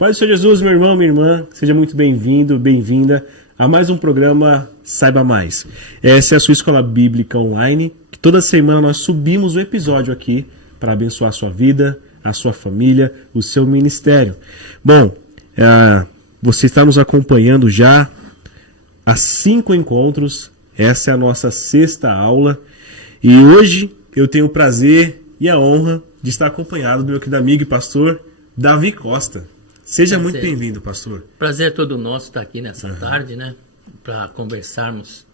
Paz do Senhor Jesus, meu irmão, minha irmã, seja muito bem-vindo, bem-vinda a mais um programa Saiba Mais. Essa é a sua escola bíblica online, que toda semana nós subimos um episódio aqui para abençoar a sua vida, a sua família, o seu ministério. Bom, você está nos acompanhando já há 5 encontros, essa é a nossa 6ª aula, e hoje eu tenho o prazer e a honra de estar acompanhado do meu querido amigo e pastor Davi Costa. Seja muito bem-vindo, pastor. Prazer é todo nosso estar aqui nessa tarde, né? Para conversarmos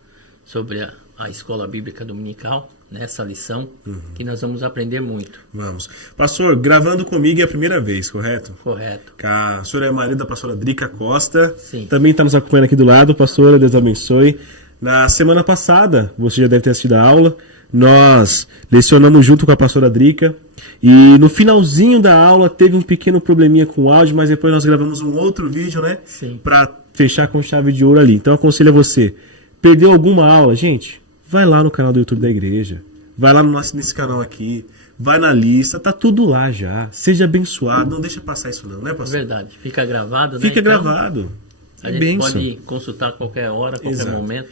sobre a escola bíblica dominical, nessa lição, que nós vamos aprender muito. Vamos. Pastor, gravando comigo é a primeira vez, correto? Correto. A senhora é marido da pastora Drica Costa. Sim. Também está nos acompanhando aqui do lado, pastora, Deus abençoe. Na semana passada, você já deve ter assistido a aula, nós lecionamos junto com a pastora Drica. E no finalzinho da aula teve um pequeno probleminha com o áudio, mas depois nós gravamos um outro vídeo, né? Sim. Para fechar com chave de ouro ali. Então eu aconselho a você, perdeu alguma aula, gente, vai lá no canal do YouTube da igreja, vai lá nesse canal aqui, vai na lista, tá tudo lá já. Seja abençoado, não deixa passar isso não, né, pastor? Verdade. Fica gravado, né? Fica Então, gravado. a gente pode consultar a qualquer hora, a qualquer momento.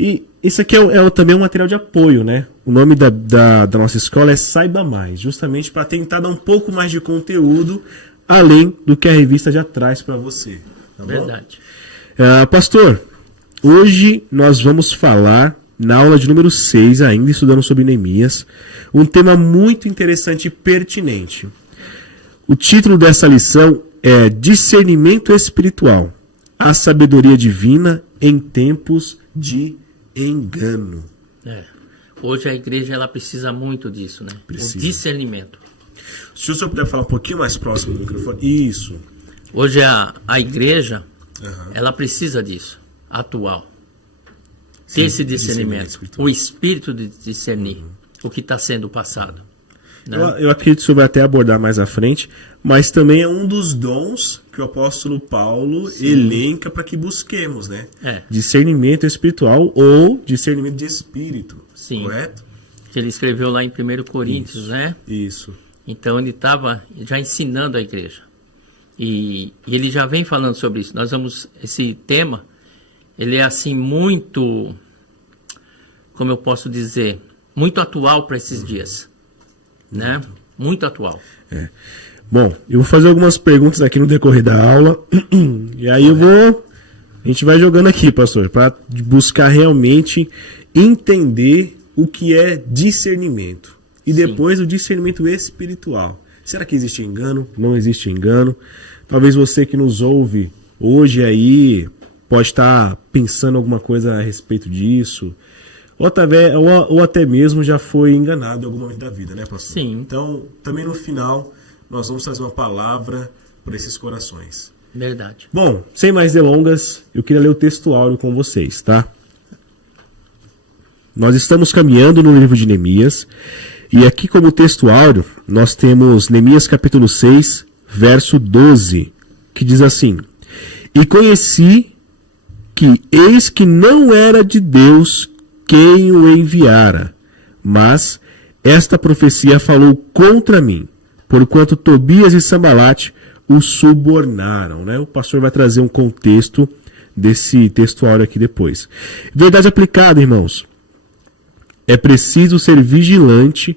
E isso aqui é também um material de apoio, né? O nome da nossa escola é Saiba Mais, justamente para tentar dar um pouco mais de conteúdo, além do que a revista já traz para você. Tá bom? Verdade. Pastor, hoje nós vamos falar, na aula de número 6, ainda estudando sobre Neemias, um tema muito interessante e pertinente. O título dessa lição é Discernimento Espiritual, a sabedoria divina em tempos de engano. Hoje a igreja ela precisa muito disso, né? Precisa. O discernimento. Se o senhor puder falar um pouquinho mais próximo do microfone. Isso. Hoje a igreja, ela precisa disso, atual. Sim, ter esse discernimento, espiritual. o espírito de discernir o que está sendo passado. Né? Eu acredito que o senhor vai até abordar mais à frente, mas também é um dos dons que o apóstolo Paulo elenca para que busquemos, né? Discernimento espiritual ou discernimento de espírito. Sim. Correto? Que ele escreveu lá em 1 Coríntios, né? Isso. Então ele estava já ensinando a igreja. E ele já vem falando sobre isso. Esse tema, ele é assim muito, como eu posso dizer, muito atual para esses dias. Né? Muito atual. Bom, eu vou fazer algumas perguntas aqui no decorrer da aula. E aí a gente vai jogando aqui, pastor, para buscar realmente entender o que é discernimento. E depois o discernimento espiritual. Será que existe engano? Não existe engano? Talvez você que nos ouve hoje aí pode estar pensando alguma coisa a respeito disso. Ou até mesmo já foi enganado em algum momento da vida, né, pastor? Sim. Então, também no final, nós vamos trazer uma palavra para esses corações. Verdade. Bom, sem mais delongas, eu queria ler o texto áureo com vocês, tá? Nós estamos caminhando no livro de Neemias, e aqui como texto áureo, nós temos Neemias capítulo 6, verso 12, que diz assim: E conheci que eis que não era de Deus quem o enviara, mas esta profecia falou contra mim, porquanto Tobias e Sambalate o subornaram. Né? O pastor vai trazer um contexto desse textuário aqui depois. Verdade aplicada, irmãos. É preciso ser vigilante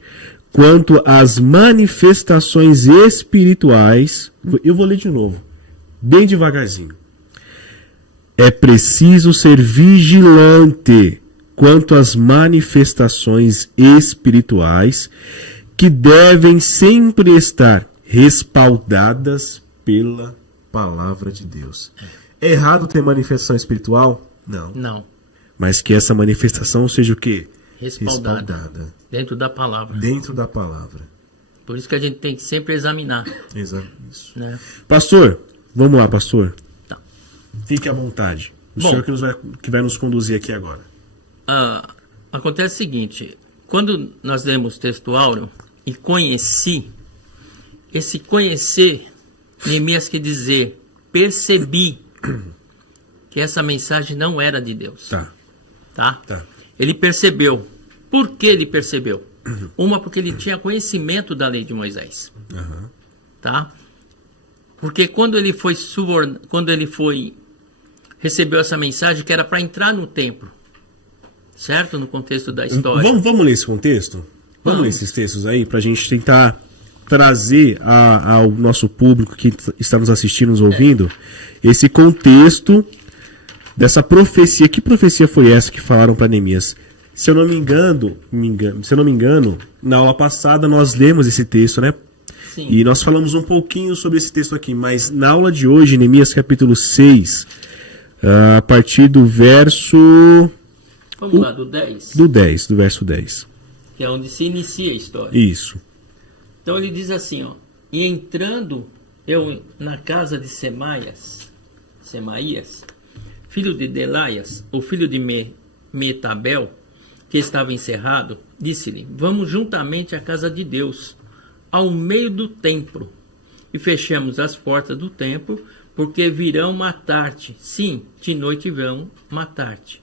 quanto às manifestações espirituais. Eu vou ler de novo, bem devagarzinho. É preciso ser vigilante quanto às manifestações espirituais que devem sempre estar respaldadas pela palavra de Deus. É errado ter manifestação espiritual? Não. Não. Mas que essa manifestação seja o quê? Respaldada. Dentro da palavra. Dentro da palavra. Por isso que a gente tem que sempre examinar. Exato. Isso. Né? Pastor, vamos lá, pastor. Tá. Fique à vontade. O Bom, senhor que vai nos conduzir aqui agora. Acontece o seguinte, quando nós lemos texto áureo e conheci, esse conhecer, Neemias quer dizer, percebi que essa mensagem não era de Deus. Tá? Ele percebeu. Por que ele percebeu? Uma, porque ele tinha conhecimento da lei de Moisés. Tá? Porque quando ele foi recebeu essa mensagem que era para entrar no templo, certo? No contexto da história. Vamos ler esse contexto? Vamos ler esses textos aí para a gente tentar trazer ao nosso público que está nos assistindo, nos ouvindo, esse contexto dessa profecia. Que profecia foi essa que falaram para Neemias? Se eu não me engano, na aula passada nós lemos esse texto, né? Sim. E nós falamos um pouquinho sobre esse texto aqui, mas na aula de hoje, Neemias capítulo 6, a partir do verso... Vamos lá, do 10. Do verso 10. Que é onde se inicia a história. Isso. Então ele diz assim, ó: e entrando eu na casa de Semaías, filho de Delaias, o filho de Metabel, que estava encerrado, disse-lhe: vamos juntamente à casa de Deus, ao meio do templo, e fechemos as portas do templo, porque virão matar-te. Sim, de noite virão matar-te.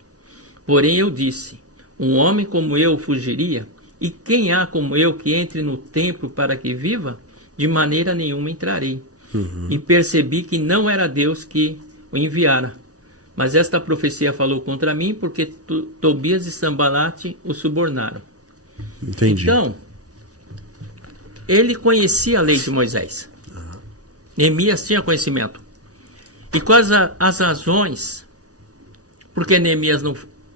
Porém eu disse: um homem como eu fugiria? E quem há como eu que entre no templo para que viva? De maneira nenhuma entrarei. E percebi que não era Deus que o enviara. Mas esta profecia falou contra mim, porque Tobias e Sambalate o subornaram. Entendi. Então, ele conhecia a lei de Moisés. Neemias tinha conhecimento. E quais as razões porque Neemias não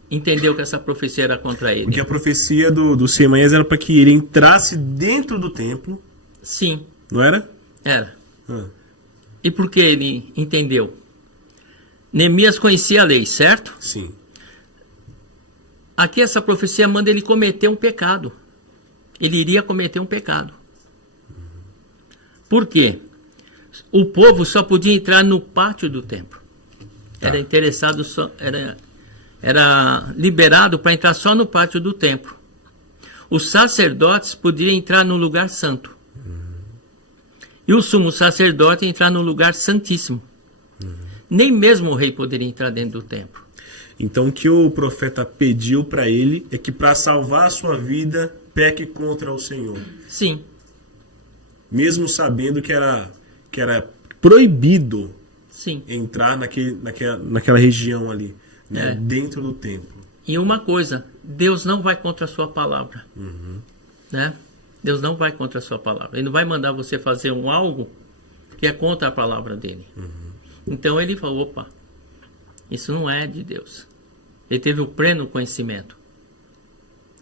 entendeu que essa profecia era contra ele? Porque a profecia do Semaías era para que ele entrasse dentro do templo. Sim. Não era? Era. E por que ele entendeu? Neemias conhecia a lei, certo? Sim. Aqui essa profecia manda ele cometer um pecado. Ele iria cometer um pecado. Por quê? O povo só podia entrar no pátio do templo. Era interessado só, era liberado para entrar só no pátio do templo. Os sacerdotes podiam entrar no lugar santo. E o sumo sacerdote entrar no lugar santíssimo. Nem mesmo o rei poderia entrar dentro do templo. Então o que o profeta pediu para ele é que para salvar a sua vida, peque contra o Senhor. Sim. Mesmo sabendo que era proibido Sim. entrar naquela região ali, né, dentro do templo. E uma coisa, Deus não vai contra a sua palavra. Né? Deus não vai contra a sua palavra. Ele não vai mandar você fazer algo que é contra a palavra dele. Então ele falou: opa, isso não é de Deus. Ele teve o pleno conhecimento,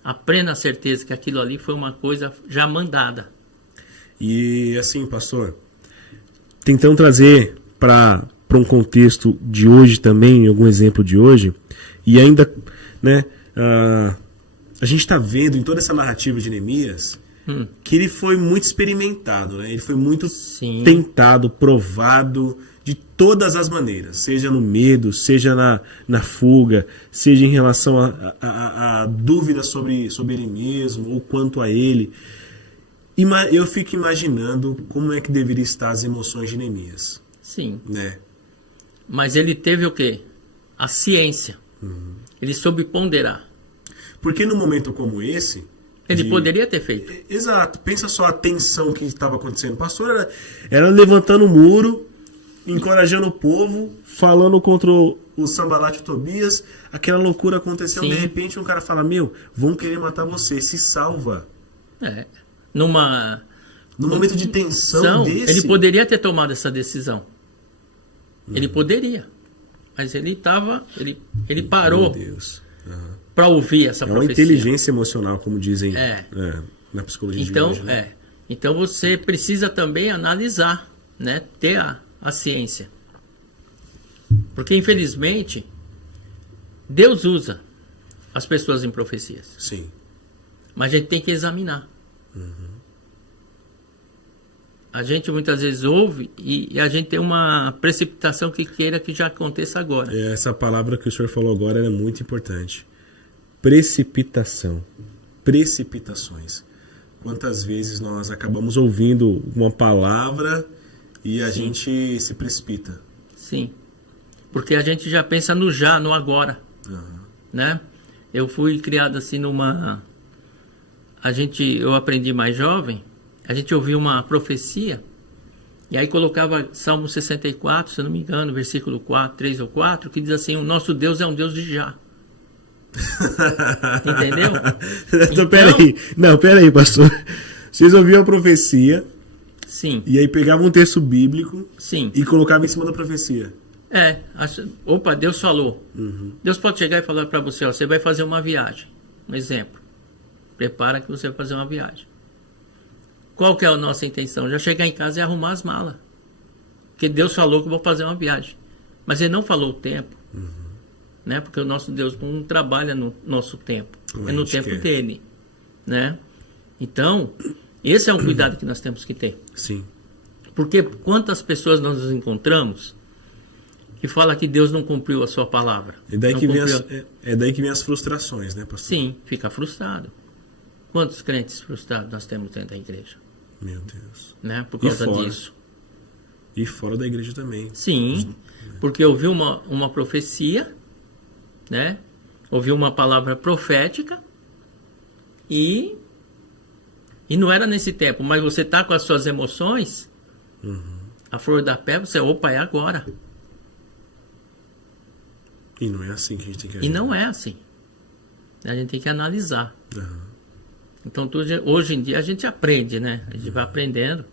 a plena certeza que aquilo ali foi uma coisa já mandada. E assim, pastor, tentando trazer para um contexto de hoje também, algum exemplo de hoje, e ainda, né, a gente está vendo em toda essa narrativa de Neemias que ele foi muito experimentado, né? Ele foi muito tentado, provado de todas as maneiras, seja no medo, seja na fuga, seja em relação a dúvidas sobre ele mesmo ou quanto a ele. Eu fico imaginando como é que deveria estar as emoções de Neemias. Sim. Né? Mas ele teve o quê? A ciência. Ele soube ponderar. Porque num momento como esse... Ele poderia ter feito. Exato. Pensa só a tensão que estava acontecendo. O pastor era levantando o muro, encorajando o povo, falando contra o Sambalate e o Tobias. Aquela loucura aconteceu. De repente um cara fala: meu, vão querer matar você, se salva. Num momento de tensão desse... Ele poderia ter tomado essa decisão. Ele poderia. Mas ele parou para ouvir essa profecia. É uma inteligência emocional, como dizem na psicologia de hoje. Né? Então você precisa também analisar, né? Ter a ciência. Porque infelizmente Deus usa as pessoas em profecias. Sim. Mas a gente tem que examinar. A gente muitas vezes ouve e a gente tem uma precipitação que queira que já aconteça agora. Essa palavra que o senhor falou agora é muito importante. Precipitação. Precipitações. Quantas vezes nós acabamos ouvindo uma palavra e a gente se precipita? Sim. Porque a gente já pensa no agora. Né? Eu fui criado assim eu aprendi mais jovem. A gente ouviu uma profecia E aí colocava Salmo 64, se eu não me engano, versículo 4, 3 ou 4, que diz assim, o nosso Deus é um Deus de já. Entendeu? Então, peraí, pastor. Vocês ouviam a profecia, sim. E aí pegavam um texto bíblico, sim, e colocavam em cima da profecia. Opa, Deus falou. Deus pode chegar e falar para você, ó, você vai fazer uma viagem. Um exemplo. Prepara que você vai fazer uma viagem. Qual que é a nossa intenção? Já chegar em casa e arrumar as malas. Porque Deus falou que eu vou fazer uma viagem. Mas Ele não falou o tempo. Né? Porque o nosso Deus não trabalha no nosso tempo. É no tempo dele. Né? Então, esse é um cuidado que nós temos que ter. Sim. Porque quantas pessoas nós nos encontramos que falam que Deus não cumpriu a sua palavra. É daí que vem as frustrações, né, pastor? Sim, fica frustrado. Quantos crentes frustrados nós temos dentro da igreja? Meu Deus. Né? Por causa disso. E fora da igreja também. Sim, porque ouviu uma profecia, né? Ouviu uma palavra profética e não era nesse tempo, mas você está com as suas emoções, a flor da pele, você, opa, é agora. E não é assim que a gente tem que agir. E não é assim. A gente tem que analisar. Então, hoje em dia a gente aprende, né? A gente vai aprendendo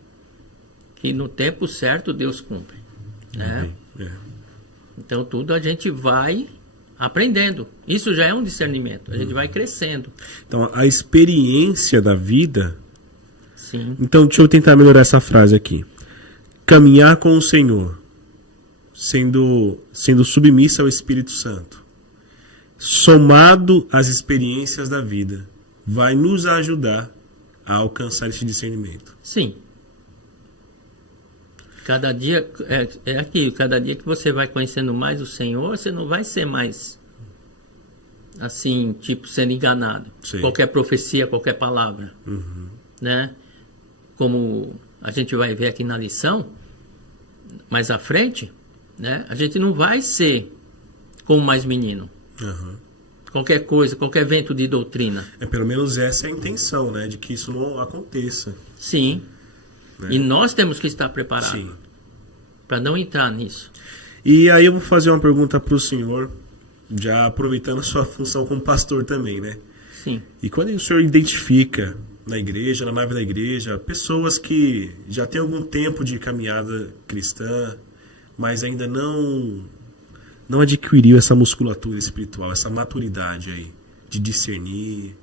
que no tempo certo Deus cumpre. Né? Então, tudo a gente vai aprendendo. Isso já é um discernimento. A gente vai crescendo. Então, a experiência da vida... Sim. Então, deixa eu tentar melhorar essa frase aqui. Caminhar com o Senhor, sendo submissa ao Espírito Santo, somado às experiências da vida, vai nos ajudar a alcançar esse discernimento. Sim. Cada dia é aquilo, cada dia que você vai conhecendo mais o Senhor, você não vai ser mais assim, tipo, sendo enganado. Sim. Qualquer profecia, qualquer palavra. Né? Como a gente vai ver aqui na lição, mais à frente, né? A gente não vai ser como mais menino. Qualquer coisa, qualquer vento de doutrina. Pelo menos essa é a intenção, né? De que isso não aconteça. Sim. Né? E nós temos que estar preparados para não entrar nisso. E aí eu vou fazer uma pergunta para o senhor, já aproveitando a sua função como pastor também, né? Sim. E quando o senhor identifica na igreja, na nave da igreja, pessoas que já têm algum tempo de caminhada cristã, mas ainda não adquiriu essa musculatura espiritual, essa maturidade aí de discernir,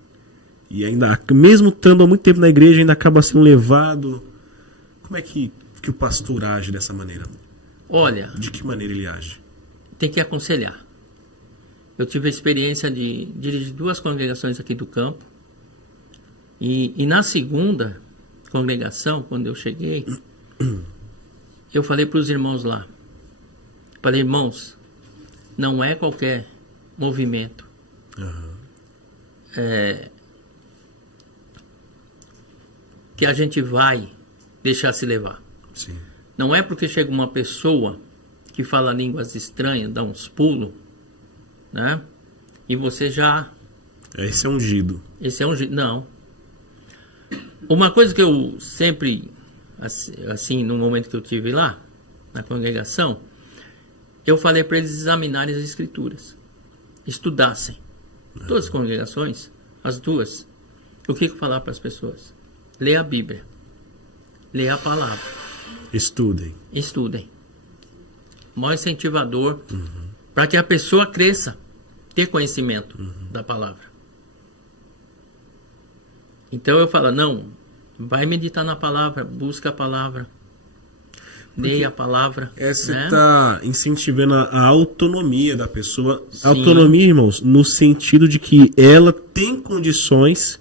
e ainda, mesmo estando há muito tempo na igreja, ainda acaba sendo levado. Como é que o pastor age dessa maneira? Olha, de que maneira ele age? Tem que aconselhar. Eu tive a experiência de dirigir 2 congregações aqui do campo, e na segunda congregação, quando eu cheguei, eu falei para os irmãos lá, falei, irmãos, não é qualquer movimento que a gente vai deixar se levar. Sim. Não é porque chega uma pessoa que fala línguas estranhas, dá uns pulos, né? E você já... Esse é ungido. Esse é ungido. Não. Uma coisa que eu sempre, assim, no momento que eu tive lá, na congregação, eu falei para eles examinarem as escrituras, estudassem. Todas as congregações, as 2. O que eu falar para as pessoas? Leia a Bíblia. Leia a palavra. Estudem. Estudem. O maior incentivador para que a pessoa cresça, ter conhecimento da palavra. Então eu falo, não, vai meditar na palavra, busca a palavra, leia a palavra. Você né? está incentivando a autonomia da pessoa. Sim. Autonomia, irmãos, no sentido de que ela tem condições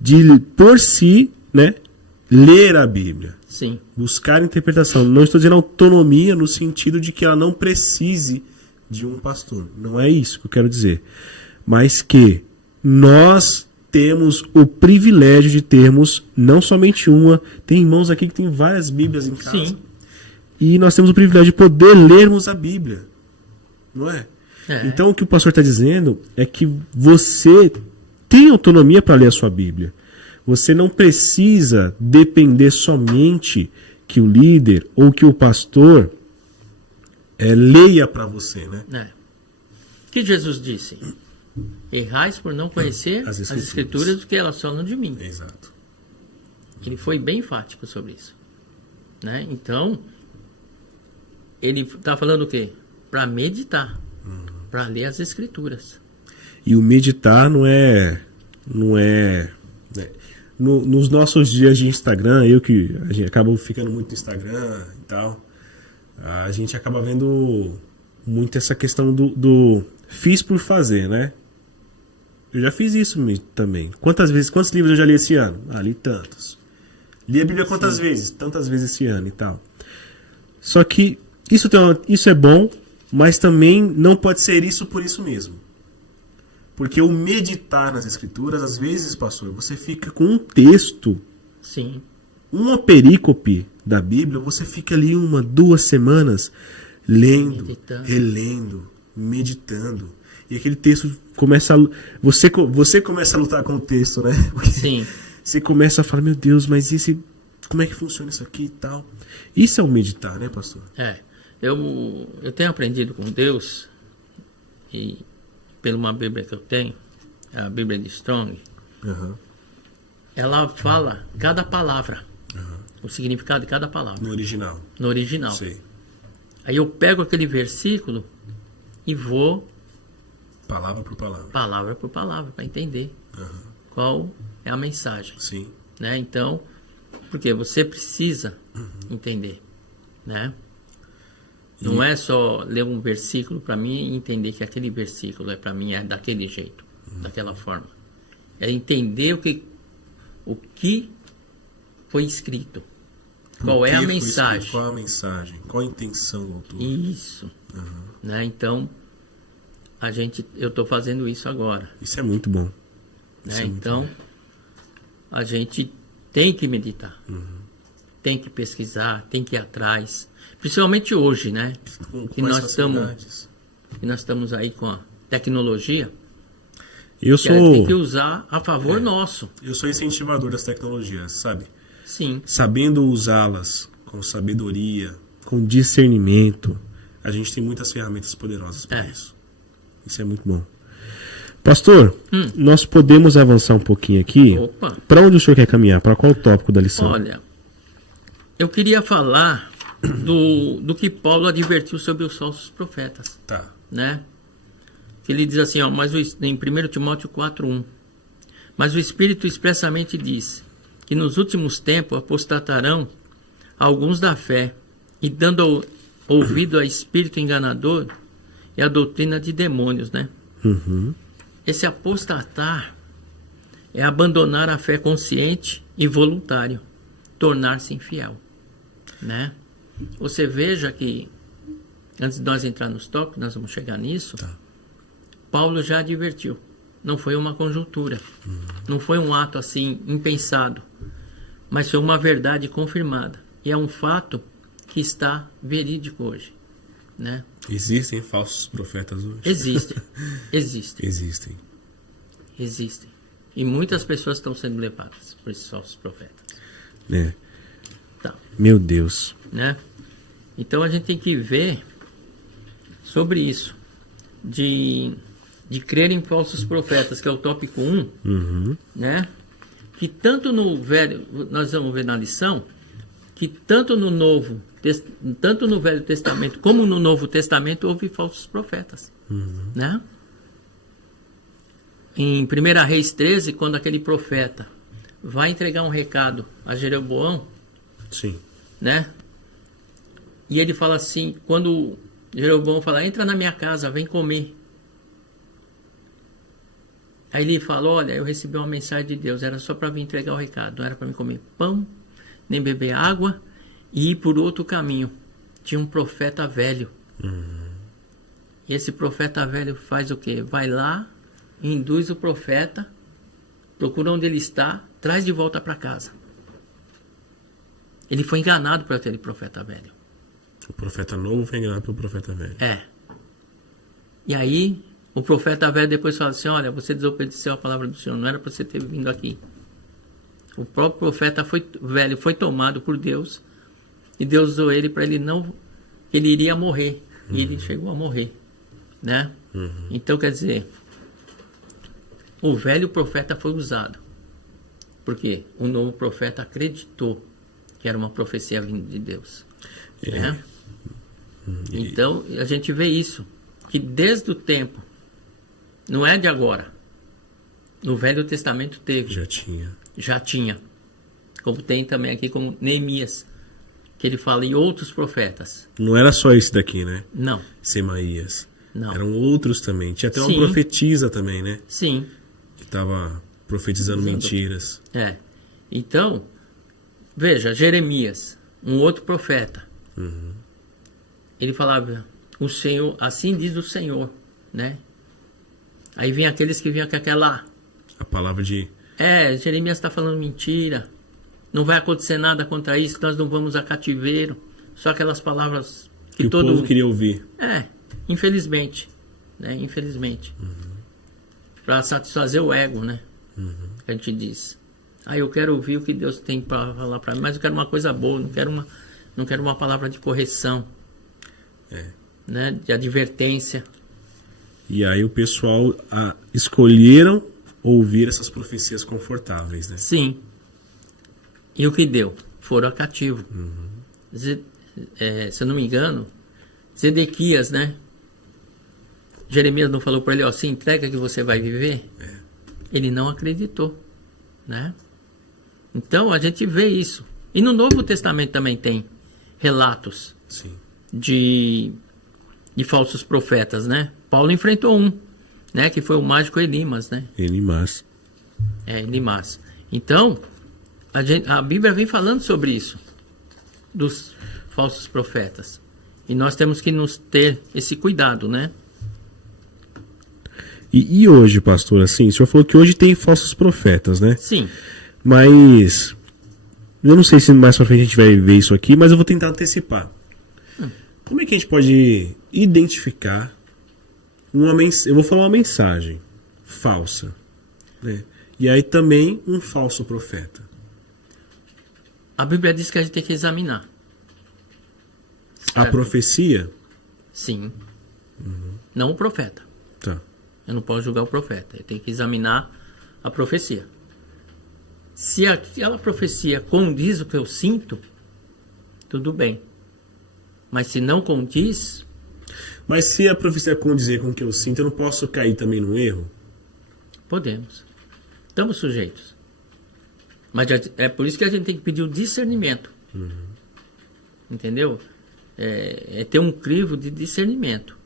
de, por si, né, ler a Bíblia. Sim. Buscar interpretação. Não estou dizendo autonomia no sentido de que ela não precise de um pastor. Não é isso que eu quero dizer. Mas que nós temos o privilégio de termos não somente uma, tem irmãos aqui que tem várias Bíblias em casa. Sim. E nós temos o privilégio de poder lermos a Bíblia. Não é? Então o que o pastor está dizendo é que você tem autonomia para ler a sua Bíblia. Você não precisa depender somente que o líder ou que o pastor leia para você, né? O que Jesus disse? Errais por não conhecer as escrituras do que elas falam de mim. Exato. Ele foi bem enfático sobre isso, né? Então, ele está falando o quê? Para meditar, para ler as escrituras. E o meditar não é né? Nos nossos dias de Instagram, a gente acaba ficando muito no Instagram e tal, a gente acaba vendo muito essa questão do fiz por fazer, né? Eu já fiz isso também. Quantos livros eu já li esse ano? Li tantos. Li a Bíblia quantas vezes? Tantas vezes esse ano e tal. Só que isso é bom, mas também não pode ser isso por isso mesmo. Porque o meditar nas escrituras, às vezes, pastor, você fica com um texto, Sim. uma perícope da Bíblia, você fica ali 1-2 semanas lendo, relendo, meditando. E aquele texto começa você começa a lutar com o texto, né? Porque Sim. você começa a falar, meu Deus, mas como é que funciona isso aqui e tal? Isso é o meditar, né, pastor? Eu tenho aprendido com Deus, e pela uma Bíblia que eu tenho, a Bíblia de Strong, ela fala cada palavra, o significado de cada palavra. No original. No original. Sei. Aí eu pego aquele versículo e vou palavra por palavra. Palavra por palavra, para entender qual é a mensagem. Sim. Né? Então, porque você precisa entender, né? Não é só ler um versículo para mim e entender que aquele versículo para mim é daquele jeito, daquela forma. É entender o que foi escrito. Qual é a mensagem? Qual a mensagem? Qual a intenção do autor? Isso. Né? Então, eu estou fazendo isso agora. Isso é muito bom. Né? Então, a gente tem que meditar. Tem que pesquisar, tem que ir atrás. Principalmente hoje, né? Que nós estamos aí com a tecnologia. Tem que usar a favor nosso. Eu sou incentivador das tecnologias, sabe? Sim. Sabendo usá-las com sabedoria, com discernimento, a gente tem muitas ferramentas poderosas para isso. Isso é muito bom. Pastor, nós podemos avançar um pouquinho aqui? Opa. Para onde o senhor quer caminhar? Para qual tópico da lição? Olha, eu queria falar do que Paulo advertiu sobre os falsos profetas. Tá. Né? Ele diz assim, em 1 Timóteo 4:1, mas o Espírito expressamente diz que nos últimos tempos apostatarão alguns da fé, e dando ouvido a espírito enganador e a doutrina de demônios, né? Esse apostatar é abandonar a fé consciente e voluntário, tornar-se infiel, né? Você veja que, antes de nós entrar nos tópicos, nós vamos chegar nisso, Paulo já advertiu. Não foi uma conjuntura, não foi um ato assim impensado, mas foi uma verdade confirmada. E é um fato que está verídico hoje, né? Existem falsos profetas hoje? Existem. E muitas pessoas estão sendo levadas por esses falsos profetas. Tá. Meu Deus. Né? Então a gente tem que ver sobre isso, de crer em falsos profetas, que é o tópico 1, né? Que tanto no Velho, nós vamos ver na lição, que tanto no Velho Testamento como no Novo Testamento houve falsos profetas, né? Em 1 Reis 13, quando aquele profeta vai entregar um recado a Jeroboão, sim, né? E ele fala assim, quando Jeroboão fala, entra na minha casa, vem comer. Aí ele fala, olha, eu recebi uma mensagem de Deus, era só para vir entregar o recado, não era para mim comer pão, nem beber água e ir por outro caminho. Tinha um profeta velho. E esse profeta velho faz o quê? Vai lá, induz o profeta, procura onde ele está, traz de volta para casa. Ele foi enganado por aquele profeta velho. O profeta novo foi enganado pelo profeta velho. E aí, o profeta velho depois fala assim, olha, você desobedeceu a palavra do Senhor, não era para você ter vindo aqui. O próprio profeta velho foi tomado por Deus e Deus usou ele para ele iria morrer. E ele chegou a morrer, né? Então, quer dizer, o velho profeta foi usado. Porque o novo profeta acreditou que era uma profecia vinda de Deus. Né? Então, a gente vê isso, que desde o tempo, não é de agora, no Velho Testamento teve. Já tinha. Como tem também aqui, como Neemias, que ele fala em outros profetas. Não era só esse daqui, né? Não. Semaías. Não. Eram outros também. Tinha até uma Sim. profetisa também, né? Sim. Que estava profetizando mentiras. É. Então, veja, Jeremias, um outro profeta. Ele falava, o Senhor, assim diz o Senhor, né? Aí vinha aqueles que vinham com aquela... A palavra de... Jeremias está falando mentira. Não vai acontecer nada contra isso, nós não vamos a cativeiro. Só aquelas palavras que o todo povo queria ouvir. Infelizmente. Né? Infelizmente. Para satisfazer o ego, né? A gente diz. Eu quero ouvir o que Deus tem para falar para mim, mas eu quero uma coisa boa, não quero uma palavra de correção. Né? De advertência. E aí o pessoal escolheram ouvir essas profecias confortáveis, né? Sim. E o que deu? Foram a cativo. Se eu não me engano, Zedequias, né? Jeremias não falou para ele, se entrega que você vai viver? Ele não acreditou, né? Então a gente vê isso. E no Novo Testamento também tem relatos de falsos profetas, né? Paulo enfrentou um, né? Que foi o mágico Elimas, né? Elimas. Elimas. Então, a Bíblia vem falando sobre isso, dos falsos profetas. E nós temos que nos ter esse cuidado, né? E hoje, pastor, assim, o senhor falou que hoje tem falsos profetas, né? Sim. Mas eu não sei se mais pra frente a gente vai ver isso aqui, mas eu vou tentar antecipar. Como é que a gente pode identificar eu vou falar uma mensagem falsa, né? E aí também um falso profeta. A Bíblia diz que a gente tem que examinar. A Certo? profecia? Sim. Não o profeta. Tá. Eu não posso julgar o profeta. Eu tenho que examinar a profecia. Se aquela profecia condiz o que eu sinto, tudo bem. Mas se não condiz... Mas se a profecia condizer com o que eu sinto, eu não posso cair também no erro? Podemos. Estamos sujeitos. Mas é por isso que a gente tem que pedir o discernimento. Entendeu? É ter um crivo de discernimento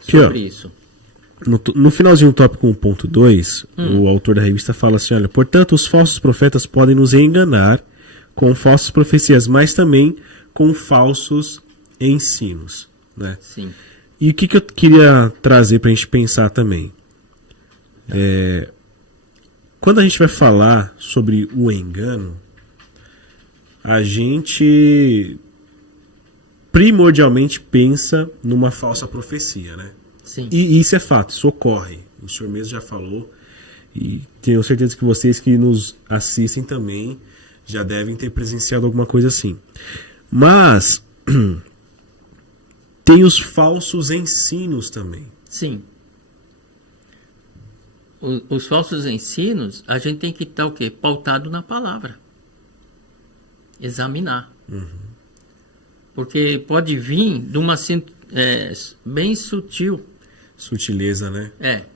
sobre isso. No finalzinho do tópico 1.2, o autor da revista fala assim, olha, portanto, os falsos profetas podem nos enganar com falsas profecias, mas também com falsos ensinos, né? Sim. E o que eu queria trazer pra gente pensar também? Quando a gente vai falar sobre o engano, a gente primordialmente pensa numa falsa profecia, né? Sim. E isso é fato, isso ocorre. O senhor mesmo já falou. E tenho certeza que vocês que nos assistem também já devem ter presenciado alguma coisa assim. Mas tem os falsos ensinos também. Sim. Os falsos ensinos, a gente tem que estar o quê? Pautado na palavra. Examinar. Porque pode vir de uma bem sutil. Sutileza, né?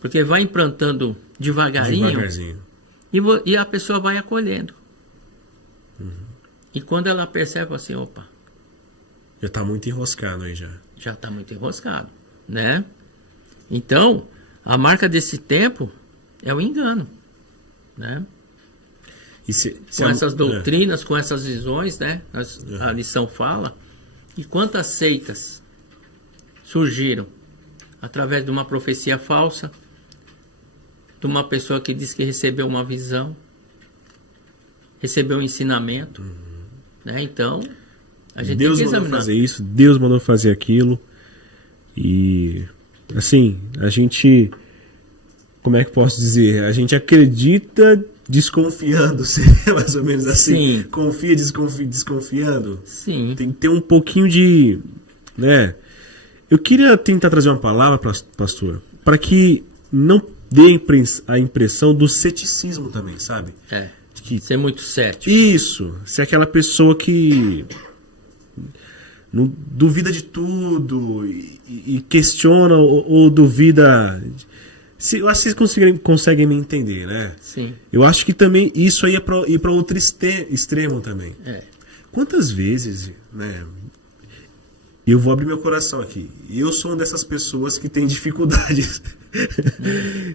Porque vai implantando devagarinho. E a pessoa vai acolhendo. E quando ela percebe assim, opa. Já está muito enroscado aí já. Já está muito enroscado, né? Então, a marca desse tempo é o engano, né? Com essas doutrinas, com essas visões, né? A lição fala. E quantas seitas surgiram através de uma profecia falsa, de uma pessoa que diz que recebeu uma visão, recebeu um ensinamento, né? Então, a gente Deus tem que mandou examinar. fazer isso, Deus mandou fazer aquilo. E, assim, a gente... Como é que posso dizer? A gente acredita desconfiando, seria mais ou menos assim? Sim. Confia, desconfiando? Sim. Tem que ter um pouquinho de... né? Eu queria tentar trazer uma palavra, pastor, para que não dê a impressão do ceticismo também, sabe? De que Ser muito cético. isso, ser aquela pessoa que não duvida de tudo e questiona ou duvida. Eu acho que vocês conseguem me entender, né? Sim. Eu acho que também isso aí é para ir para outro extremo também. Quantas vezes, né? Eu vou abrir meu coração aqui. Eu sou uma dessas pessoas que tem dificuldades.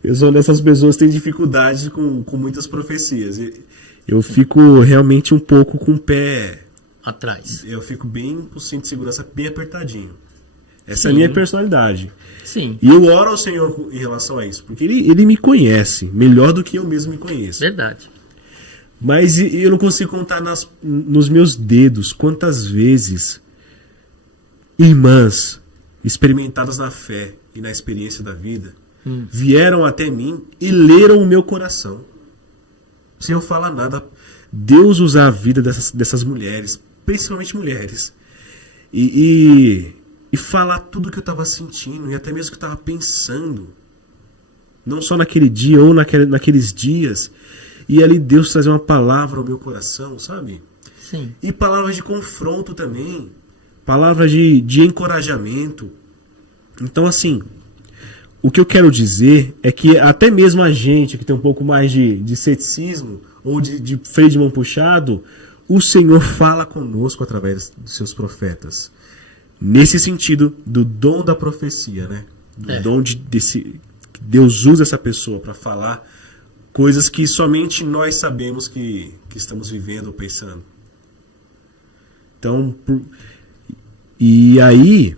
Eu sou uma dessas pessoas que tem dificuldades com muitas profecias. Eu fico realmente um pouco com o pé atrás. Eu fico bem com o cinto de segurança bem apertadinho. Essa é a minha personalidade. Sim. E eu oro ao Senhor em relação a isso, porque ele me conhece melhor do que eu mesmo me conheço. Verdade. Mas eu não consigo contar nos meus dedos quantas vezes irmãs experimentadas na fé e na experiência da vida vieram até mim e leram o meu coração. Sem eu falar nada, Deus usa a vida dessas mulheres, principalmente mulheres, e falar tudo o que eu estava sentindo e até mesmo o que eu estava pensando, não só naquele dia ou naqueles dias, e ali Deus trazer uma palavra ao meu coração, sabe? Sim. E palavras de confronto também, palavras de encorajamento. Então, assim, o que eu quero dizer é que até mesmo a gente que tem um pouco mais de ceticismo ou de freio de mão puxado, o Senhor fala conosco através dos seus profetas. Nesse sentido do dom da profecia, né? Do dom Deus usa essa pessoa para falar coisas que somente nós sabemos que estamos vivendo ou pensando. Então, e aí,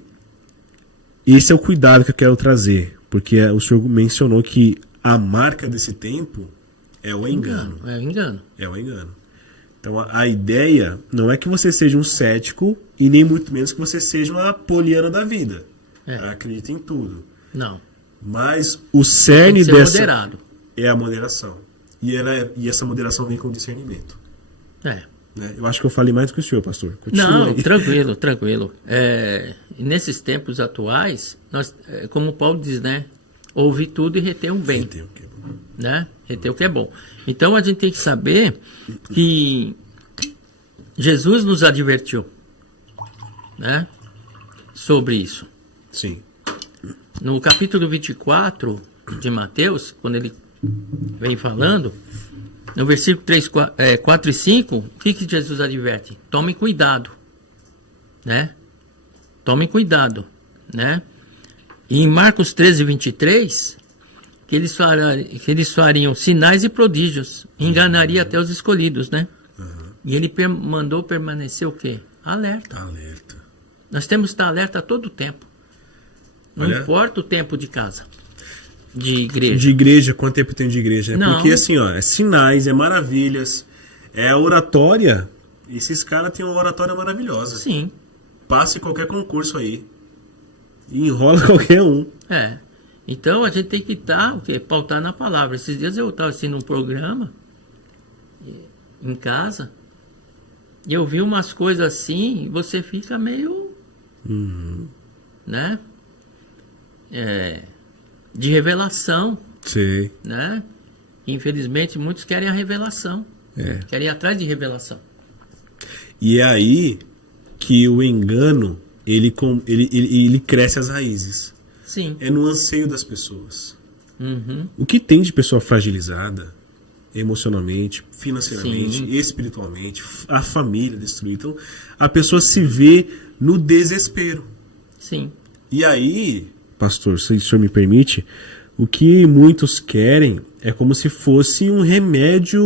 esse é o cuidado que eu quero trazer, porque o senhor mencionou que a marca desse tempo é o engano. É o engano. É o engano. Então a ideia não é que você seja um cético e nem muito menos que você seja uma poliana da vida. Acredita em tudo. Não. Mas o cerne dessa moderado. É a moderação. E essa moderação vem com discernimento. Né? Eu acho que eu falei mais do que o senhor, pastor. Continua não, aí. tranquilo. Nesses tempos atuais, nós, como Paulo diz, né? Ouvir tudo e reter o bem. Reter o que é bom. Né? Reter o que é bom. Então a gente tem que saber que Jesus nos advertiu, né? Sobre isso. Sim. No capítulo 24 de Mateus, quando ele vem falando, no versículo 4 e 5, o que Jesus adverte? Tomem cuidado, né? Tomem cuidado, né? E em Marcos 13, 23, que eles fariam sinais e prodígios, enganaria até os escolhidos, né? E ele mandou permanecer o quê? Alerta. Nós temos que estar alerta a todo tempo. Não importa o tempo de casa, de igreja. De igreja, quanto tempo tem de igreja? Não. Porque assim, ó, é sinais, é maravilhas, é oratória. Esses caras têm uma oratória maravilhosa. Sim. Passe qualquer concurso aí. E enrola qualquer um. Então a gente tem que estar, pautar na palavra. Esses dias eu estava assistindo um programa em casa e eu vi umas coisas assim e você fica meio, né? De revelação. Sei. Né? Infelizmente muitos querem a revelação. Querem ir atrás de revelação. E é aí que o engano ele cresce as raízes. Sim. É no anseio das pessoas. Uhum. O que tem de pessoa fragilizada emocionalmente, financeiramente, Sim. espiritualmente, a família destruída. Então, a pessoa se vê no desespero. Sim. E aí, pastor, se o senhor me permite, o que muitos querem é como se fosse um remédio,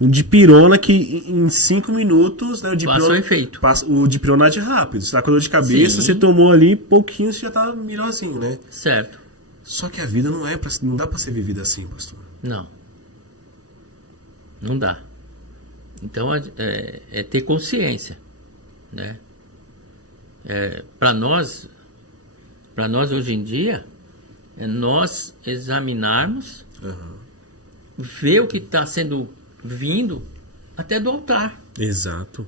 um dipirona que em 5 minutos, né, Passa o efeito. O dipirona é rápido. Você tá com dor de cabeça, Sim. você tomou ali pouquinho, você já tá melhorzinho, né? Certo. Só que a vida não dá para ser vivida assim, pastor. Não dá. Então é ter consciência, né? Para nós hoje em dia é nós examinarmos vê o que está sendo vindo até do altar. Exato.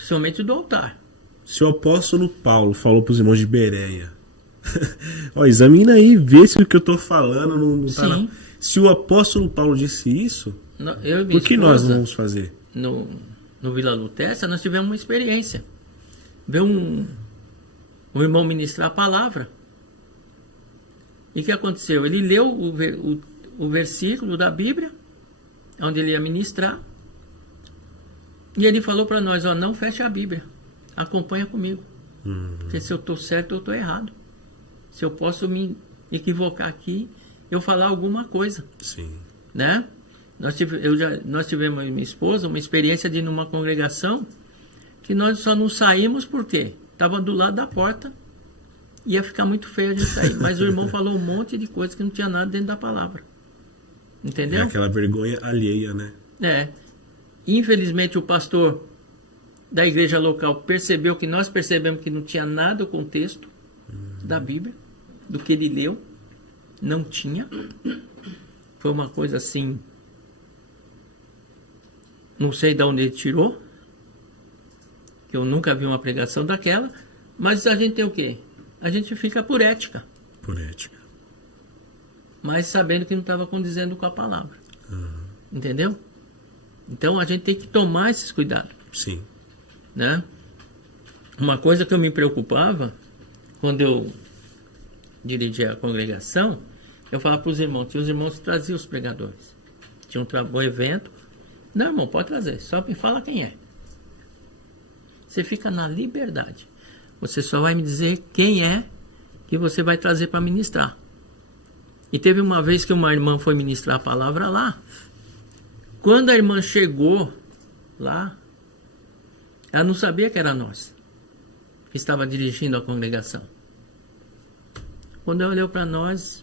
Somente do altar. Se o apóstolo Paulo falou para os irmãos de Bereia, ó, examina aí, vê se o que eu estou falando não está Sim. na... Se o apóstolo Paulo disse isso, Eu e minha por que nós esposa, não vamos fazer? no Vila Lutessa, nós tivemos uma experiência. Veio um irmão ministrar a palavra. E o que aconteceu? Ele leu o versículo da Bíblia, onde ele ia ministrar, e ele falou para nós, ó, não feche a Bíblia, acompanha comigo. Porque se eu estou certo, eu estou errado. Se eu posso me equivocar aqui, eu falar alguma coisa. Sim. Né? Nós tivemos, eu e minha esposa, uma experiência de ir numa congregação que nós só não saímos porque estava do lado da porta, ia ficar muito feio a gente sair. Mas o irmão falou um monte de coisa que não tinha nada dentro da palavra. Entendeu? É aquela vergonha alheia, né? É. Infelizmente o pastor da igreja local percebeu que nós percebemos que não tinha nada o contexto da Bíblia, do que ele leu. Não tinha. Foi uma coisa assim, não sei de onde ele tirou, que eu nunca vi uma pregação daquela, mas a gente tem o quê? A gente fica por ética. Por ética. Mas sabendo que não estava condizendo com a palavra. Entendeu? Então a gente tem que tomar esses cuidados. Sim. Né? Uma coisa que eu me preocupava, quando eu dirigia a congregação, eu falava para os irmãos, tinha os irmãos que traziam os pregadores. Tinha um evento. Não, irmão, pode trazer, só me fala quem é. Você fica na liberdade. Você só vai me dizer quem é que você vai trazer para ministrar. E teve uma vez que uma irmã foi ministrar a palavra lá. Quando a irmã chegou lá, ela não sabia que era nós, que estava dirigindo a congregação. Quando ela olhou para nós,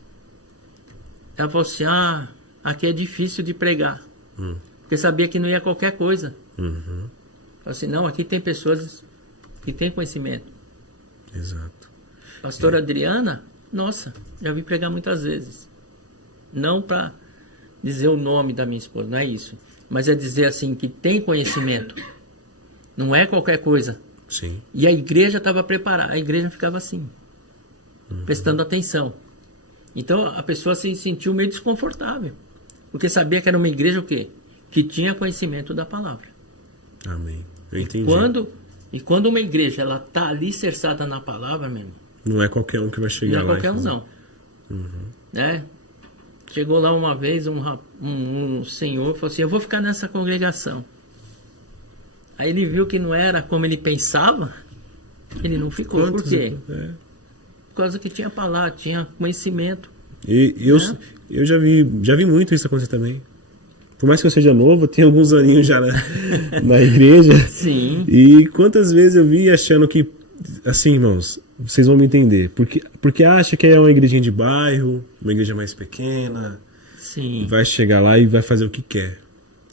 ela falou assim, aqui é difícil de pregar. Porque sabia que não ia qualquer coisa. Falou assim, não, aqui tem pessoas que têm conhecimento. Exato. Pastora Adriana, nossa, já vi pregar muitas vezes. Não para dizer o nome da minha esposa, não é isso. Mas é dizer assim, que tem conhecimento. Não é qualquer coisa. Sim. E a igreja estava preparada, a igreja ficava assim, prestando atenção. Então a pessoa se sentiu meio desconfortável, porque sabia que era uma igreja o quê? Que tinha conhecimento da palavra. Amém. Eu entendi. E quando uma igreja ela está alicerçada na palavra, meu irmão, não é qualquer um que vai chegar não lá. é qualquer um, não. Né? Chegou lá uma vez um senhor falou assim, eu vou ficar nessa congregação. Aí ele viu que não era como ele pensava, ele não ficou. Quantos? Por quê? Por causa que tinha palavra, tinha conhecimento. Eu já vi muito isso acontecer também. Por mais que eu seja novo, eu tenho alguns aninhos já na igreja. Sim. E quantas vezes eu vi achando que, assim, irmãos, vocês vão me entender. Porque acha que é uma igrejinha de bairro, uma igreja mais pequena. Sim. Vai chegar lá e vai fazer o que quer.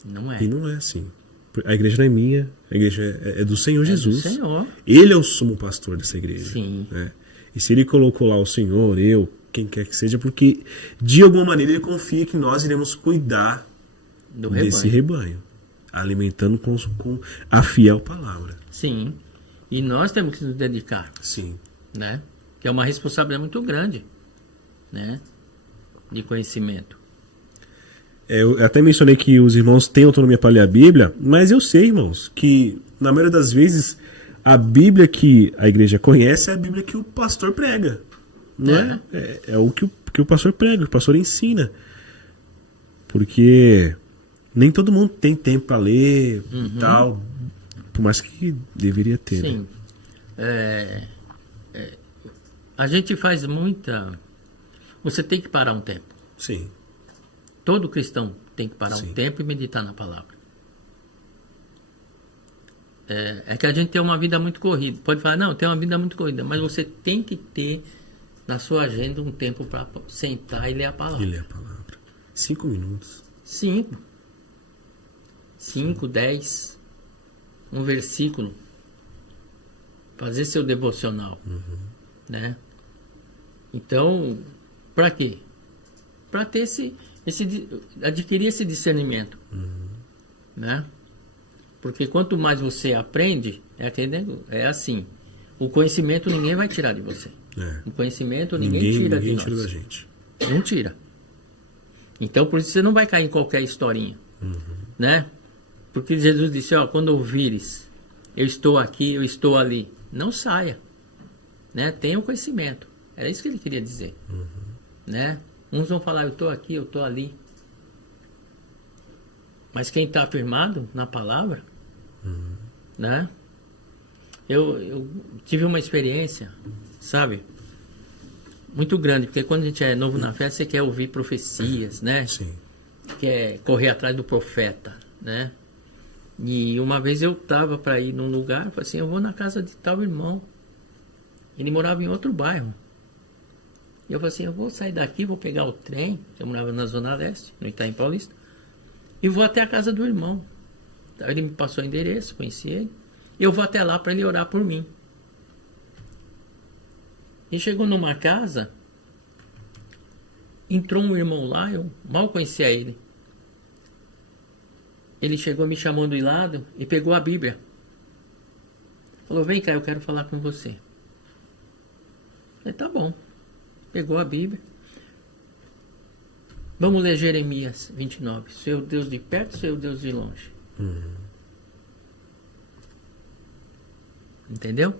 Não é. E não é assim. A igreja não é minha, a igreja é do Senhor Jesus. Do Senhor. Ele é o sumo pastor dessa igreja. Sim. Né? E se ele colocou lá o Senhor, eu, quem quer que seja, porque de alguma maneira ele confia que nós iremos cuidar desse rebanho, alimentando com a fiel palavra. Sim. E nós temos que nos dedicar. Sim. Né? Que é uma responsabilidade muito grande, né? De conhecimento. Eu até mencionei que os irmãos têm autonomia para ler a Bíblia, mas eu sei, irmãos, que na maioria das vezes a Bíblia que a igreja conhece é a Bíblia que o pastor prega. Não é? É o que o pastor prega, o pastor ensina. Porque nem todo mundo tem tempo para ler e tal, por mais que deveria ter. Sim. Né? A gente faz muita... Você tem que parar um tempo. Sim. Todo cristão tem que parar Sim. um tempo e meditar na palavra. É que a gente tem uma vida muito corrida. Pode falar, não, tem uma vida muito corrida, mas você tem que ter na sua agenda um tempo para sentar e ler a palavra. E ler a palavra. 5 minutos. 5, 10, um versículo. Fazer seu devocional. Né? Então, para quê? Para ter adquirir esse discernimento. Né? Porque quanto mais você aprende, é assim. O conhecimento ninguém vai tirar de você. O conhecimento ninguém tira de nós. Tira da gente. Não tira. Então, por isso você não vai cair em qualquer historinha. Né? Porque Jesus disse, ó, quando ouvires, eu estou aqui, eu estou ali. Não saia. Né? Tenha o conhecimento. Era isso que ele queria dizer. Né? Uns vão falar, eu estou aqui, eu estou ali. Mas quem está afirmado na palavra, né? Eu tive uma experiência, sabe? Muito grande, porque quando a gente é novo na fé, você quer ouvir profecias, né? Sim. Quer correr atrás do profeta, né? E uma vez eu estava para ir num lugar, eu falei assim, eu vou na casa de tal irmão. Ele morava em outro bairro. E eu falei assim, eu vou sair daqui, vou pegar o trem, eu morava na Zona Leste, no Itaim Paulista, e vou até a casa do irmão. Então, ele me passou o endereço, conheci ele, e eu vou até lá para ele orar por mim. E chegou numa casa, entrou um irmão lá, eu mal conhecia ele. Ele chegou, me chamou do lado e pegou a Bíblia. Falou, vem cá, eu quero falar com você. Eu falei, tá bom. Pegou a Bíblia. Vamos ler Jeremias 29. Seu Deus de perto, seu Deus de longe. Entendeu?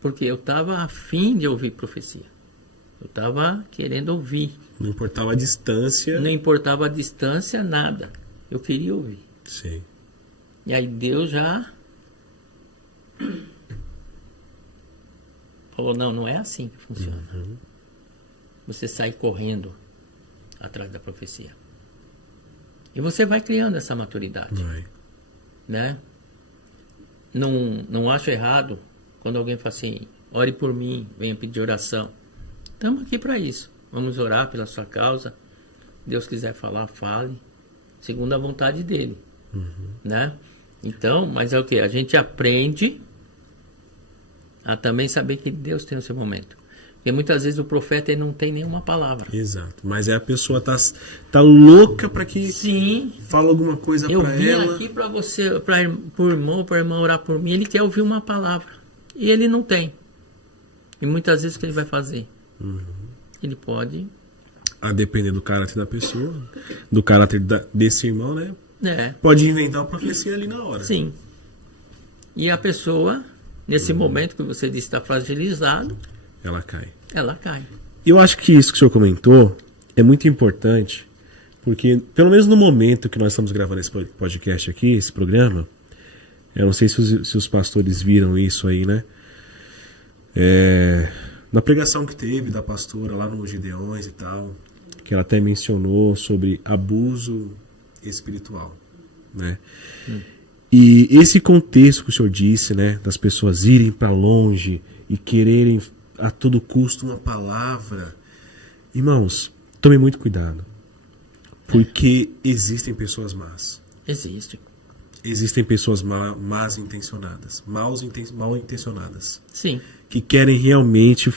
Porque eu estava afim de ouvir profecia. Eu estava querendo ouvir. Não importava a distância. Não importava a distância, nada. Eu queria ouvir. Sim. E aí Deus já falou, não é assim que funciona. Você sai correndo atrás da profecia. E você vai criando essa maturidade. Vai. Né? Não acho errado quando alguém fala assim, ore por mim, venha pedir oração. Estamos aqui para isso. Vamos orar pela sua causa. Deus quiser falar, fale. Segundo a vontade dele. Né? Então, mas é o que? A gente aprende a também saber que Deus tem o seu momento. Porque muitas vezes o profeta ele não tem nenhuma palavra. Exato. Mas é a pessoa tá louca para que Sim. fala alguma coisa para ela. Eu vim aqui para você, para o irmão orar por mim. Ele quer ouvir uma palavra. E ele não tem. E muitas vezes o que ele vai fazer? Ele pode... A depender do caráter da pessoa, do caráter desse irmão, né? Pode inventar uma profecia ali na hora. Sim. E a pessoa, nesse momento que você disse está fragilizado, ela cai. Ela cai. Eu acho que isso que o senhor comentou é muito importante, porque, pelo menos no momento que nós estamos gravando esse podcast aqui, esse programa, eu não sei se os pastores viram isso aí, né? Na pregação que teve da pastora lá no Gideões e tal, que ela até mencionou sobre abuso espiritual, né? E esse contexto que o senhor disse, né, das pessoas irem para longe e quererem a todo custo uma palavra, irmãos, tomem muito cuidado, porque existem pessoas más. Existem pessoas mal intencionadas, mal intencionadas. Sim. Que querem realmente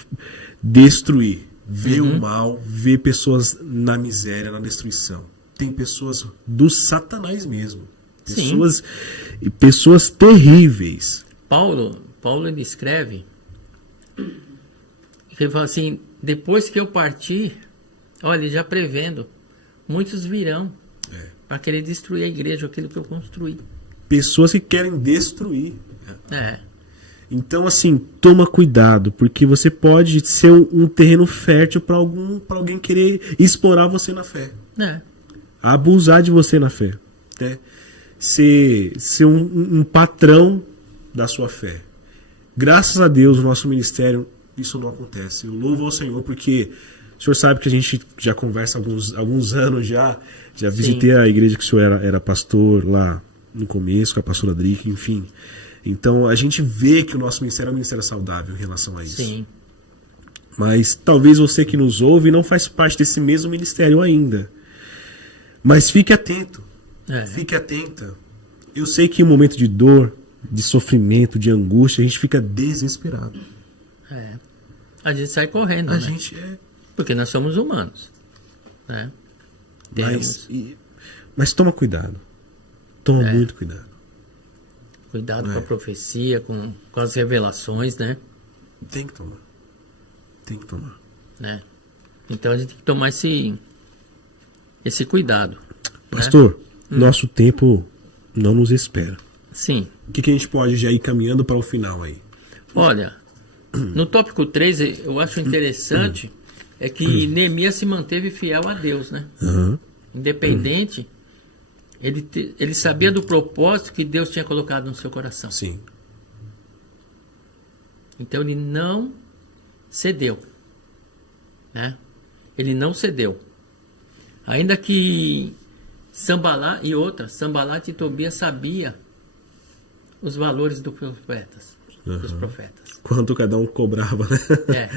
destruir, ver o mal, ver pessoas na miséria, na destruição. Tem pessoas do Satanás mesmo. Pessoas terríveis. Paulo ele escreve, ele fala assim, depois que eu partir, olha, já prevendo, muitos virão para querer destruir a igreja, aquilo que eu construí. Pessoas que querem destruir. Então, assim, toma cuidado, porque você pode ser um terreno fértil para alguém querer explorar você na fé. Abusar de você na fé. Né? Ser um patrão da sua fé. Graças a Deus, no nosso ministério, isso não acontece. Eu louvo ao Senhor, porque o senhor sabe que a gente já conversa há alguns anos já. Já visitei a igreja que o senhor era pastor lá no começo, com a pastora Drica, enfim. Então, a gente vê que o nosso ministério é um ministério saudável em relação a isso. Sim. Mas talvez você que nos ouve não faz parte desse mesmo ministério ainda. Mas fique atento. Fique atenta. Eu sei que em um momento de dor, de sofrimento, de angústia, a gente fica desesperado. A gente sai correndo, A né? gente Porque nós somos humanos. Né? Temos. Mas toma cuidado. Toma muito cuidado. Cuidado com a profecia, com as revelações, né? Tem que tomar. Tem que tomar. Né? Então a gente tem que tomar esse cuidado. Pastor, nosso tempo não nos espera. Sim. O que a gente pode já ir caminhando para o final aí? Olha, no tópico 3, eu acho interessante é que Neemias se manteve fiel a Deus, né? Uhum. Independente, ele sabia do propósito que Deus tinha colocado no seu coração. Sim. Então ele não cedeu, né? Ele não cedeu. Ainda que Sanbalat e Tobias sabia os valores dos profetas. Quanto cada um cobrava, né? É.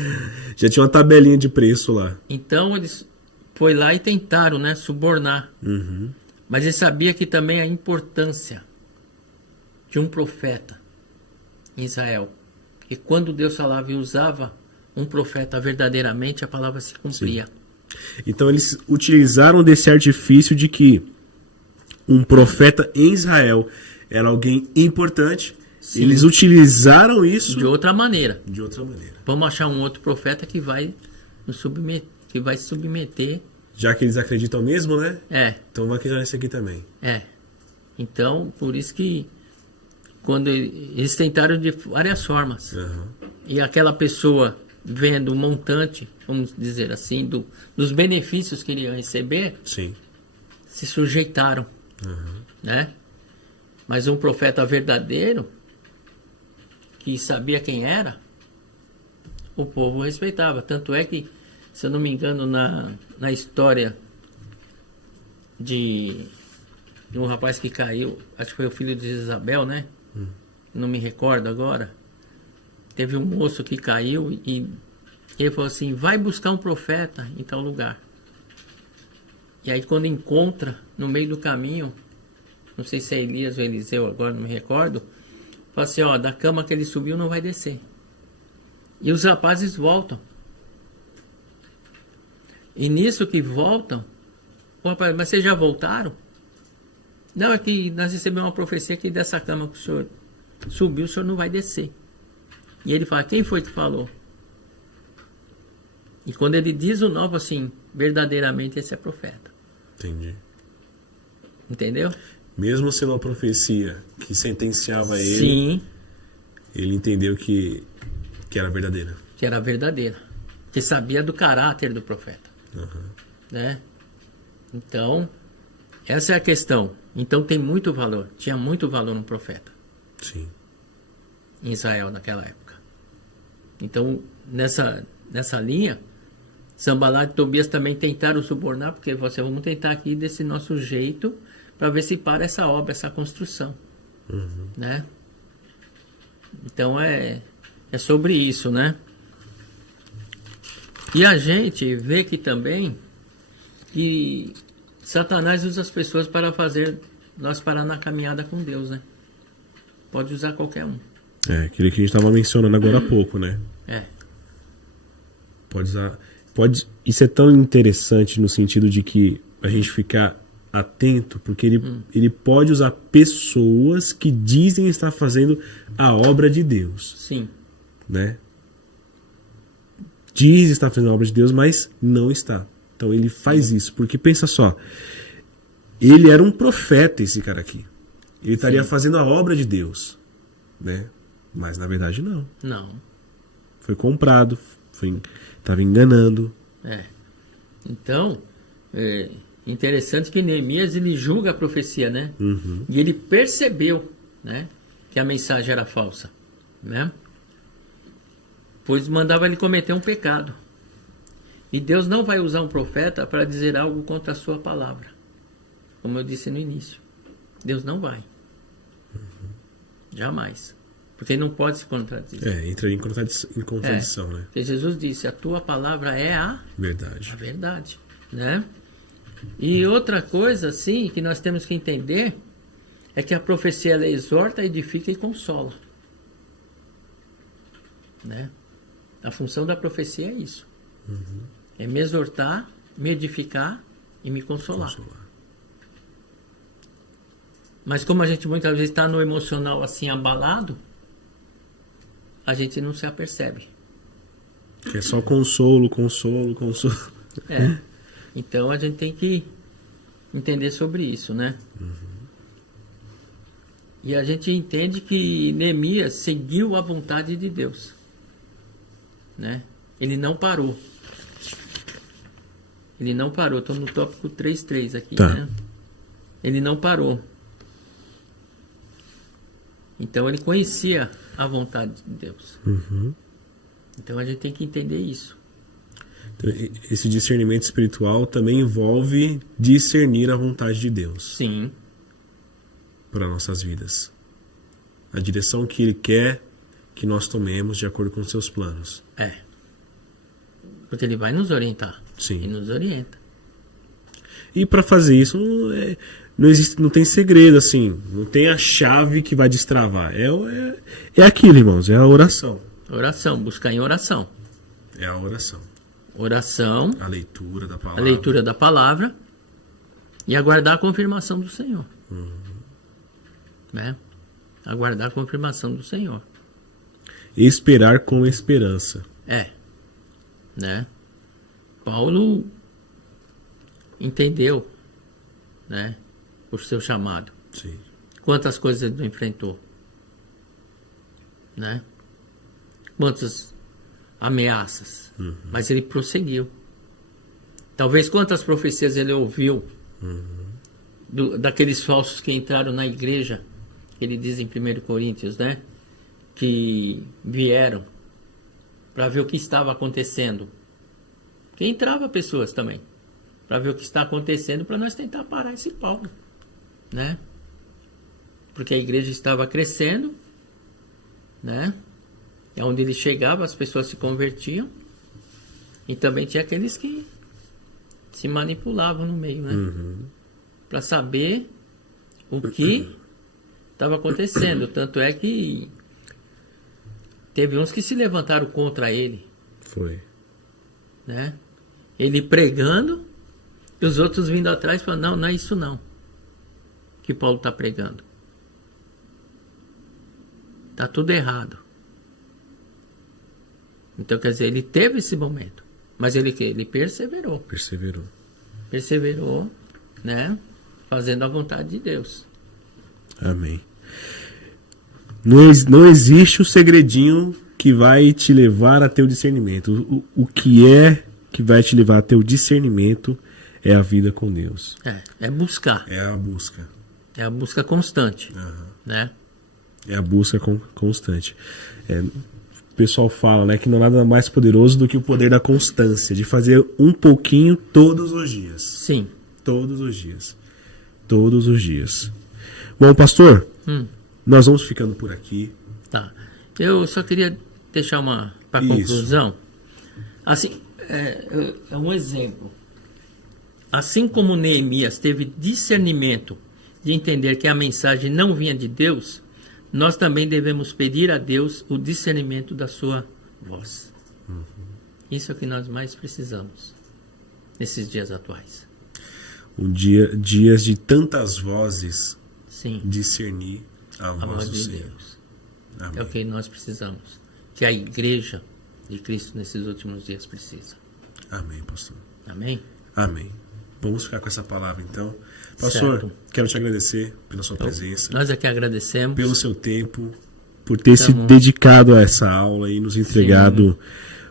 Já tinha uma tabelinha de preço lá. Então eles foi lá e tentaram, né, subornar. Uhum. Mas ele sabia que também a importância de um profeta em Israel. E quando Deus falava e usava um profeta verdadeiramente, a palavra se cumpria. Sim. Então eles utilizaram desse artifício de que um profeta em Israel era alguém importante. Sim. Eles utilizaram isso de outra maneira. De outra maneira. Vamos achar um outro profeta que vai se submeter. Já que eles acreditam mesmo, né? É. Então vai criar esse aqui também. É. Então, por isso que quando eles tentaram de várias formas. Uhum. E aquela pessoa vendo o montante, vamos dizer assim, dos benefícios que ele ia receber, sim, se sujeitaram. Uhum. Né? Mas um profeta verdadeiro, que sabia quem era, o povo respeitava. Tanto é que, se eu não me engano, na história de um rapaz que caiu, acho que foi o filho de Isabel, né? Não me recordo agora. Teve um moço que caiu e ele falou assim, vai buscar um profeta em tal lugar. E aí quando encontra, no meio do caminho, não sei se é Elias ou Eliseu agora, não me recordo, fala assim, ó, da cama que ele subiu não vai descer. E os rapazes voltam. E nisso que voltam, o rapaz, mas vocês já voltaram? Não, é que nós recebemos uma profecia que dessa cama que o senhor subiu, o senhor não vai descer. E ele fala, quem foi que falou? E quando ele diz o nome assim, verdadeiramente esse é profeta. Entendi. Entendeu? Mesmo sendo uma profecia que sentenciava ele, sim, ele entendeu que era verdadeira. Que era verdadeira. Que sabia do caráter do profeta. Uhum. Né? Então, essa é a questão. Então tem muito valor. Tinha muito valor no profeta. Sim. Em Israel naquela época. Então, nessa linha, Sanbalat e Tobias também tentaram subornar, porque vamos tentar aqui desse nosso jeito para ver se para essa obra, essa construção. Uhum. Né? Então é sobre isso, né? E a gente vê que também que Satanás usa as pessoas para fazer nós parar na caminhada com Deus, né? Pode usar qualquer um. É, aquele que a gente estava mencionando agora há pouco, né? É. Pode usar. Isso é tão interessante no sentido de que a gente ficar atento, porque ele pode usar pessoas que dizem estar fazendo a obra de Deus. Sim. Né? Diz estar fazendo a obra de Deus, mas não está. Então ele faz isso, porque pensa só, ele era um profeta, esse cara aqui. Ele estaria fazendo a obra de Deus, né? Mas na verdade não. Não. Foi comprado, estava enganando. É. Então, interessante que Neemias ele julga a profecia, né? Uhum. E ele percebeu, né, que a mensagem era falsa, né? Pois mandava ele cometer um pecado. E Deus não vai usar um profeta para dizer algo contra a sua palavra. Como eu disse no início. Deus não vai. Jamais. Porque ele não pode se contradizer. Entra em contradição, né? Porque Jesus disse, a tua palavra é a verdade. A verdade, né? E outra coisa, assim, que nós temos que entender é que a profecia ela exorta, edifica e consola. Né? A função da profecia é isso. É me exortar, me edificar e me consolar. Mas como a gente muitas vezes está no emocional assim abalado, a gente não se apercebe. É só consolo, consolo, consolo. É. Então a gente tem que entender sobre isso, né? E a gente entende que Neemias seguiu a vontade de Deus, né? Ele não parou. Ele não parou. Estou no tópico 3.3 aqui, tá, né? Ele não parou. Então ele conhecia a vontade de Deus. Então a gente tem que entender isso. Esse discernimento espiritual também envolve discernir a vontade de Deus. Sim. Para nossas vidas. A direção que Ele quer que nós tomemos de acordo com os seus planos. É. Porque Ele vai nos orientar. Sim. E nos orienta. E para fazer isso não existe, não tem segredo assim, não tem a chave que vai destravar. É aquilo, irmãos, é a oração. Oração, buscar em oração. É a oração. Oração, A leitura da palavra. a leitura da palavra e aguardar a confirmação do Senhor. Né? Aguardar a confirmação do Senhor. Esperar com esperança. É. Né? Paulo entendeu, né, o seu chamado. Sim. Quantas coisas ele não enfrentou, né? Quantas ameaças, mas ele prosseguiu. Talvez quantas profecias ele ouviu daqueles falsos que entraram na igreja, ele diz em 1 Coríntios, né? Que vieram para ver o que estava acontecendo. Que entrava pessoas também para ver o que está acontecendo, para nós tentar parar esse Paulo, né? Porque a igreja estava crescendo, né? É onde ele chegava, as pessoas se convertiam, e também tinha aqueles que se manipulavam no meio, né? Para saber o que estava acontecendo. Tanto é que teve uns que se levantaram contra ele. Foi. Né? Ele pregando e os outros vindo atrás falando, não, não é isso não que Paulo está pregando. Está tudo errado. Então, quer dizer, ele teve esse momento, mas ele perseverou. Perseverou, né? Fazendo a vontade de Deus. Amém. Não existe o segredinho que vai te levar a ter o discernimento. O que é que vai te levar a ter o discernimento é a vida com Deus. É buscar. É a busca. É a busca constante. Né? É a busca constante. O pessoal fala, né, que não há nada mais poderoso do que o poder da constância, de fazer um pouquinho todos os dias. Sim. Todos os dias. Todos os dias. Bom, pastor, nós vamos ficando por aqui. Tá. Eu só queria deixar para conclusão. Assim, é um exemplo. Assim como Neemias teve discernimento de entender que a mensagem não vinha de Deus, nós também devemos pedir a Deus o discernimento da sua voz. Isso é o que nós mais precisamos nesses dias atuais. Dias de tantas vozes. Sim. Discernir a voz do Senhor. Deus. É o que nós precisamos. Que a igreja de Cristo nesses últimos dias precisa. Amém, pastor. Amém? Amém. Vamos ficar com essa palavra então. Pastor, certo. Quero te agradecer pela sua presença. Nós é que agradecemos. Pelo seu tempo, por ter se dedicado a essa aula e nos entregado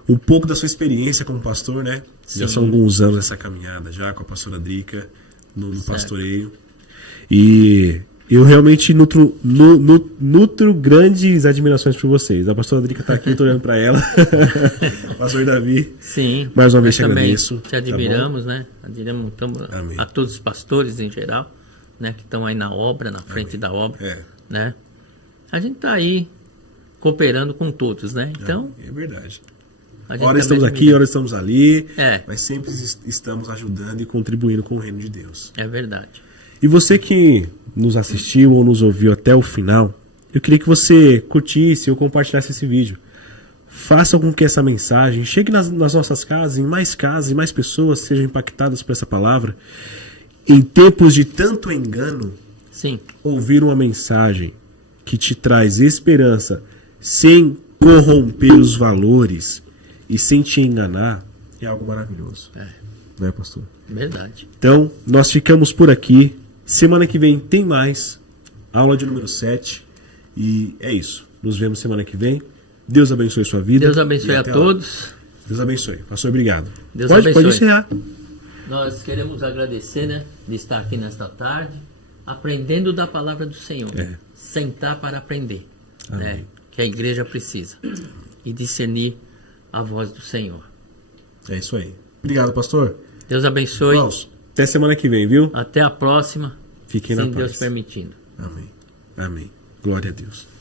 um pouco da sua experiência como pastor, né? Sim. Já são alguns anos essa caminhada já com a pastora Drica no pastoreio. E eu realmente nutro grandes admirações por vocês. A pastora Drica está aqui, eu estou olhando para ela. Pastor Davi. Sim. Mais uma vez te agradeço. Te admiramos, né? Admiramos a todos os pastores em geral, né? Que estão aí na obra, na frente da obra. Né? A gente está aí cooperando com todos, né? Então. É verdade. Ora estamos aqui, ora estamos ali. Mas sempre estamos ajudando e contribuindo com o reino de Deus. É verdade. E você que nos assistiu ou nos ouviu até o final, eu queria que você curtisse ou compartilhasse esse vídeo faça com que essa mensagem chegue nas nossas casas, e mais pessoas sejam impactadas por essa palavra. Em tempos de tanto engano, Sim. ouvir uma mensagem que te traz esperança sem corromper os valores e sem te enganar é algo maravilhoso. Não é, pastor? Verdade. Então, nós ficamos por aqui. Semana que vem tem mais. Aula de número 7. E é isso. Nos vemos semana que vem. Deus abençoe sua vida. Deus abençoe a todos. Deus abençoe. Pastor, obrigado. Deus pode abençoe. encerrar. Nós queremos agradecer, né, de estar aqui nesta tarde, aprendendo da palavra do Senhor. Sentar para aprender. Né, que a igreja precisa. E discernir a voz do Senhor. É isso aí. Obrigado, pastor. Deus abençoe. Irmãos, até semana que vem, viu? Até a próxima. Fiquem se na paz. Deus permitindo. Amém. Amém. Glória a Deus.